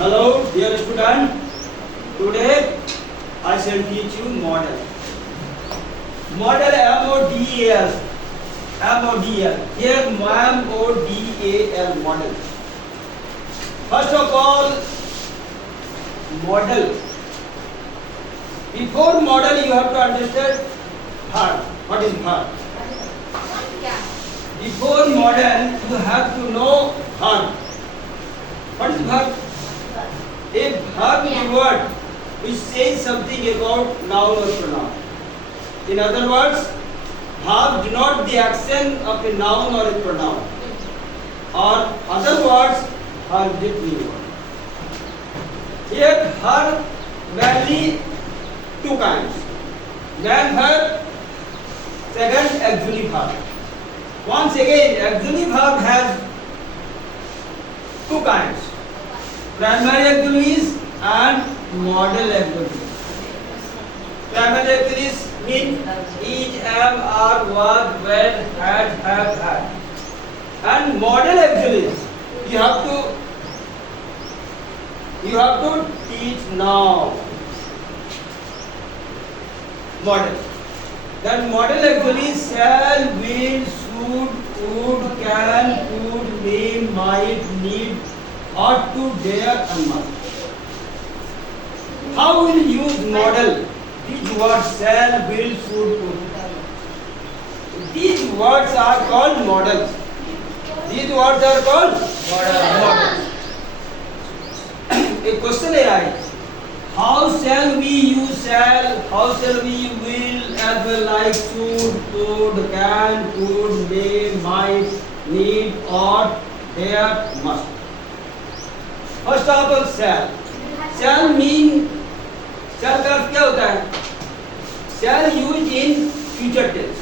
Hello, dear student. Today I shall teach you model. Model M-O-D-E-L. M-O-D-E-L. Here M-O-D-A-L model. First of all, model. Before model, you have to understand verb. What is verb? Before model, you have to know verb. What is verb? A verb is a word which says something about noun or pronoun. In other words, verb denote the action of a noun or a pronoun. Or other words, verb did mean word. Here, verb mainly two kinds. Main verb, second auxiliary verb. Once again, auxiliary verb has two kinds. Primary auxiliaries and model auxiliaries. Primary auxiliaries mean is, am, are, was, were, had, have, had. And model auxiliaries, you have to teach now. Model. Then model auxiliaries shall, will, should, would, can, could, may, might, need, ought to, dare, and must. How will you use model? These words shall, will, should, would. These words are called models. These words are called models. A question arises. How shall we use shall? How shall we will as well like should, could, can, could, may, might, need, ought, dare, must. First of all, shall. Shall mean, shall का अर्थ क्या होता है? Shall used in future tense,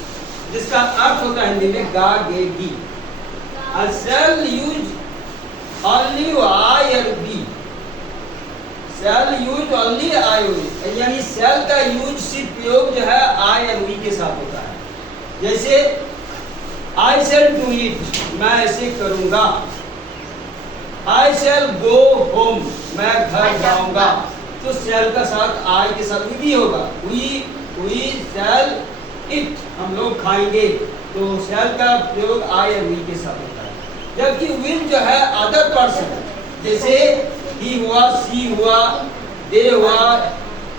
जिसका अर्थ होता है हिंदी में गा, गे, गी. और shall used only I or be. Shall use only I or we. यानी shall का यूज सिर्फ प्रयोग जो है I और we के साथ होता है. जैसे I shall do it, मैं ऐसे करूँगा. I shall go home, मैं घर जाऊँगा. तो shall का साथ I के साथ भी होगा. We shall eat, हम लोग खाएंगे. तो shall का प्रयोग I और we के साथ होता है. जबकि will जो है other person, जैसे he हुआ, she हुआ, they हुआ,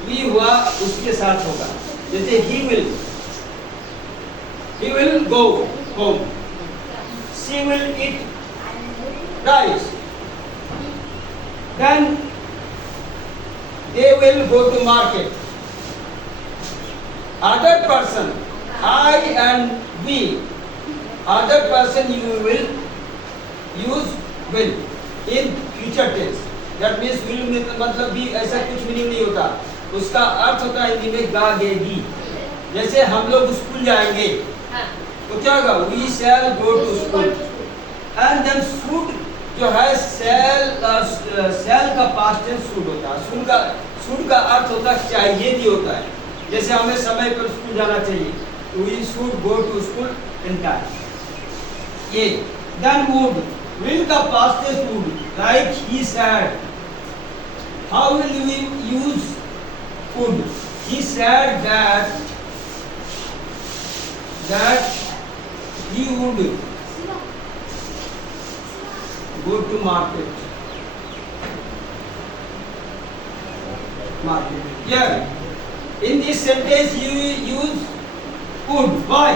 we हुआ, उसके साथ होगा. जैसे he will go home. She will eat rice. Then they will go to market. Other person, I and we. Other person you will use will in future tense. That means will में मतलब भी ऐसा कुछ meaning नहीं होता. उसका अर्थ होता है हिंदी में गा, गे, गी. जैसे हम लोग स्कूल जाएंगे तो क्या होगा? We shall go to school. And then should जो है shall का past tense should होता है. should का अर्थ होता है चाहिए भी होता है. जैसे हमें समय पर स्कूल जाना चाहिए. We should go to school in time. ये then would, will का past tense would, like he said. How will we use would? He said that he would go to market. Yeah. In this sentence you use would. Why?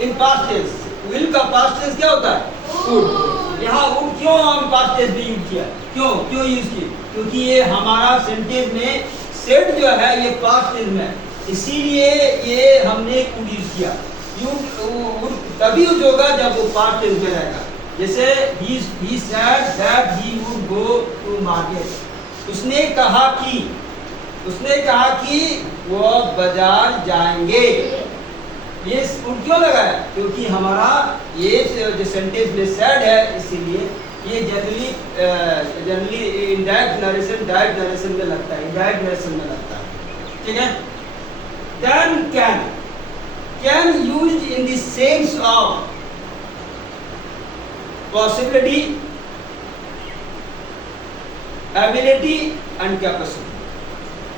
In past tense. Will का past tense क्या होता है? Would. यहाँ would क्यों हम past tense में use किया? क्यों यूज किया? क्योंकि ये हमारा सेंटेंस में सेट जो है ये past tense में, इसीलिए ये हमने would यूज किया. would तभी यूज होगा जब वो past tense में रहेगा. जैसे he said that he would go to market. उसने कहा कि वो बाजार जाएंगे. ये would क्यों लगा है? क्योंकि हमारा ये जो सेंटेंस में said है, इसीलिए ये generally indirect narration direct narration में लगता है. इनडायरेक्ट नरेशन में लगता है. ठीक है. Then can used in the sense of possibility ability and capacity.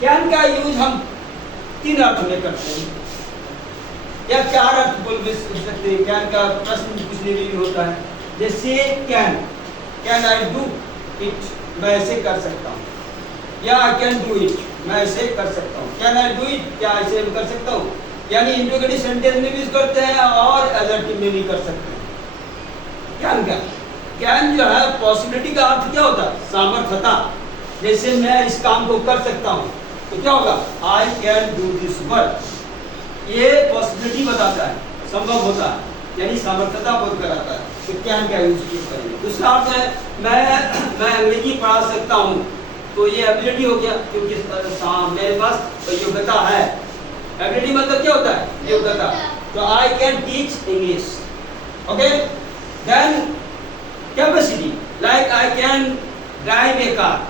Can का यूज हम 3 अर्थ में करते हैं या 4 अर्थ बोल भी सकते हैं। कैन का प्रश्न पूछने में भी होता है, जैसे कैन आई डू इट, मैं ऐसे कर सकता हूँ, या आई कैन डू इट, मैं ऐसे कर सकता हूँ। कैन आई डू इट, क्या ऐसे कर सकता हूँ, यानी इंट्रोगेटिव सेंटेंस में भी यूज करते हैं और एडजेक्टिव में भी कर सकते हैं। कैन जो है पॉसिबिलिटी का अर्थ क्या होता है, सामर्थ्यता। जैसे मैं इस काम को कर सकता हूँ तो क्या होगा, I can do this work, ये पॉसिबिलिटी बताता है, संभव होता है, यानी सामर्थ्यता बोध कराता है। तो कैन का यूज करेंगे। दूसरा अर्थ है मैं अंग्रेजी पढ़ा सकता हूँ, तो ये एबिलिटी हो गया, क्योंकि मेरे पास योग्यता है। एबिलिटी मतलब क्या होता है, योग्यता। तो I can teach English, okay. Then capacity, like I can drive a car,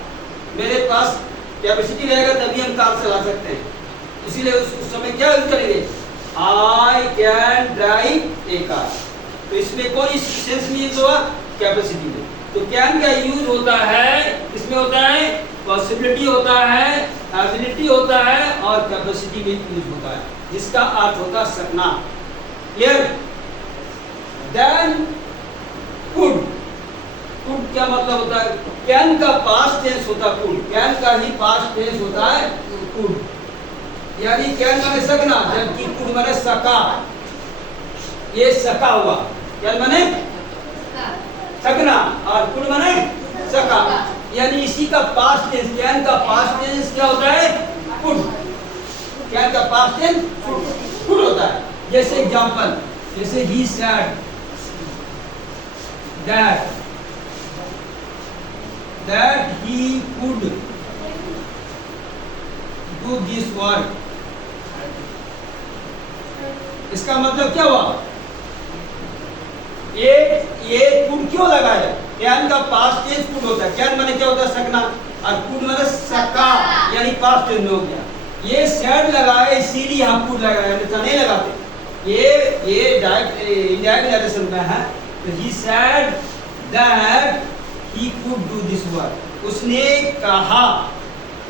मेरे पास कैपेसिटी रहेगा तभी हम कार चला सकते हैं, इसीलिए उस समय क्या यूज करेंगे, आई कैन ड्राइव ए कार। तो इसमें कौन इस सेंस में यूज हुआ, कैपेसिटी में। तो कैन का यूज होता है, इसमें होता है पॉसिबिलिटी होता है, एबिलिटी होता है और कैपेसिटी में यूज होता है, जिसका अर्थ होता है सकना। क्लियर। देन कुड, कुड क्या मतलब होता है, कैन का पास्ट टेंस होता है कुड, कैन का ही पास्ट टेंस होता है कुड, यानी कैन माने सकना, जबकि कुड माने सका। ये सका हुआ, कैन माने सकना और कुड माने सका, यानी इसी का पास्ट टेंस, कैन का पास्ट टेंस क्या होता है, कुड। कैन का पास्ट टेंस कुड होता है। जैसे एग्जांपल, जैसे he said that he could do this work, इसका मतलब क्या हुआ, ये कुड क्यों लगाया, कैन का पास्ट टेंस कुड होता है। कैन माने क्या होता है, सकना, और कुड माने सका, यानी पास्ट टेंस में हो गया। ये सेड लगाए इसीलिए यहाँ कुड लगाया, नहीं लगाते। ये डायरेक्ट इनडायरेक्ट नरेशन में है। तो he said that he could do this work, उसने कहा,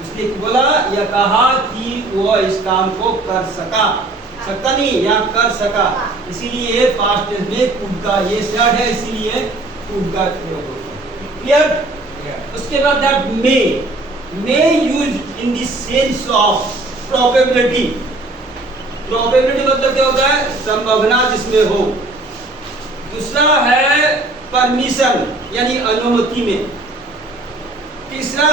उसने बोला या कहा कि वो इस काम को कर सका, सकता नहीं या कर सका, इसीलिए पास्ट टेंस में कुड का ये सेड है, इसीलिए कुड का प्रयोग होता है। क्लियर। उसके बाद that may use in the sense of probability. Probability मतलब क्या होता है, संभावना जिसमें हो। दूसरा है परमिशन, यानी अनुमति में। तीसरा